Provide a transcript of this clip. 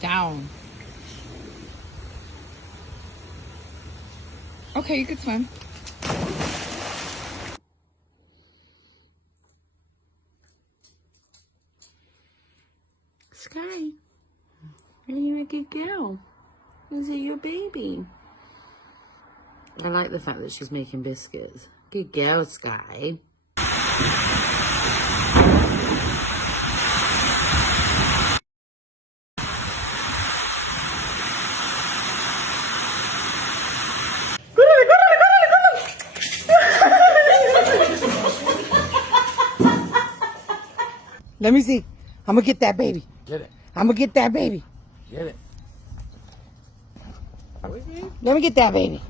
Down. Okay, you can swim. Sky, are you a good girl? Is it your baby? I like the fact that she's making biscuits. Good girl, Sky. Let me see. I'm gonna get that baby. Get it. I'm gonna get that baby. Get it. Let me get that baby.